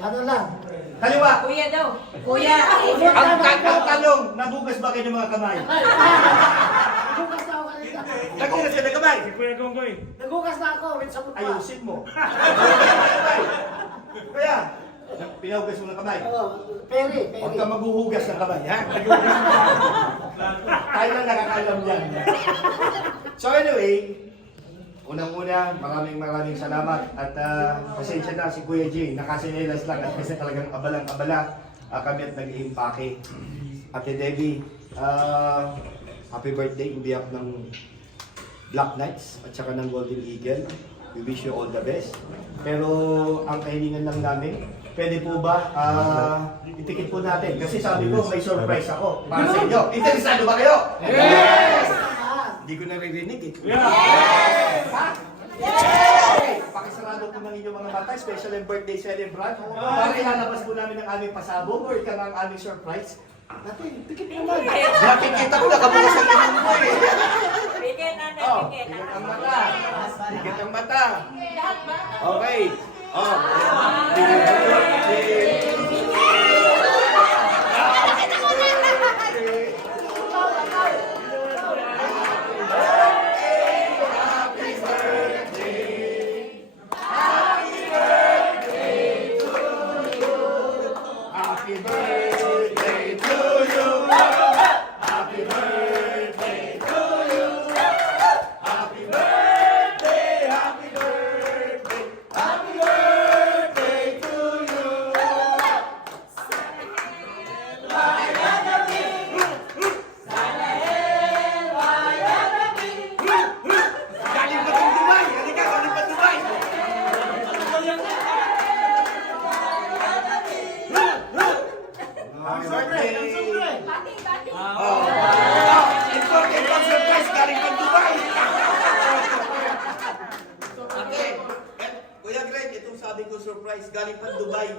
Kanan lang. Kaliwa. Kuya daw. Kuya. Ang tanong, nagugas ba kayo ng mga kamay? Nagugas na ako kanina. Nagugas ka ng kamay? Si Kuya Gonggoy. Nagugas na ako, with sabon pa. Ayusin mo. Kaya, pinahugas mo ng kamay. Oo, peri. Huwag ka maghuhugas ng kamay, ha? Nagugas mo. Tayo lang nakakalam yan. So anyway, unang-una, maraming salamat at pasensya na si Kuya J, nakasinelas lang at kasi talagang abalang-abala kami at nag-iimpake. Ate Debbie, happy birthday in behalf ng Black Knights at saka ng Golden Eagle. We wish you all the best. Pero ang kahilingan lang namin, pwede po ba itikit po natin? Kasi sabi ko may surprise ako para sa inyo. Interesado ba kayo? Yes! Hindi ko naririnig eh. Yeah! Ha? Yes! Pakisarado po ng inyong mga mata, special and birthday celebrant. Para ilalabas po namin ang aming pasabog or ika nga ang aming surprise. Natin, tikit naman. Nakikita ko nakabukas ang inyong mo eh. Bigyan na na. Oh, Bigyan tikit na. ang mata. Tikit ang mata. Lahat ba? Okay. Oh. Tikit. Happy birthday to you. Happy birthday to you. Happy birthday, happy birthday, happy birthday to you. Galing pa ng Dubai. Halika, galing pa Dubai. Happy birthday. Bati, bati. Oh, important surprise galing pang Dubai. Ate, Kuya Greg, itong sabi ko surprise galing pang Dubai. Ang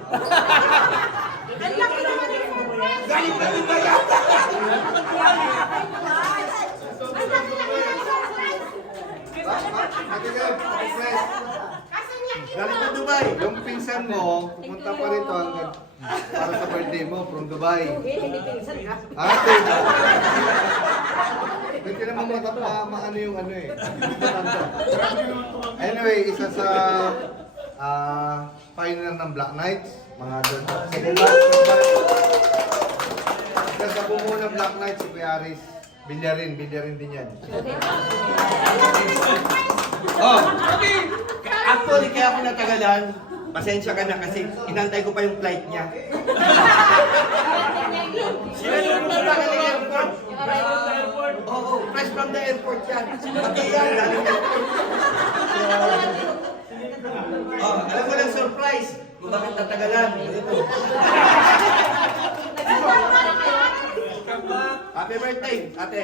laki naman yung surprise. Galing pang Dubai yata. Ang laki naman yung surprise. Ate Gab, express. Galing pang Dubai. Yung pinsan mo, pumunta pa rito hanggang para sa birthday mo from Dubai. Hindi pinsan ka. Ate, pwede naman maano yung ano eh. Anyway, isa sa pioneer ng Black Knights, mga doon. Second batch. Isa sa bumuo ng Black Knights, si Kuya Aris. Bilyarin din yan. Oh, actually kaya ako natagalan. Pasensya ka na kasi inantay ko pa yung flight niya. Sila yung pumunta ka ng airport. Oo, fresh from the airport yan. Pati yan, galing airport. Oh, alam mo lang surprise. Kung bakit natagalan. Ito. Happy birthday, ate.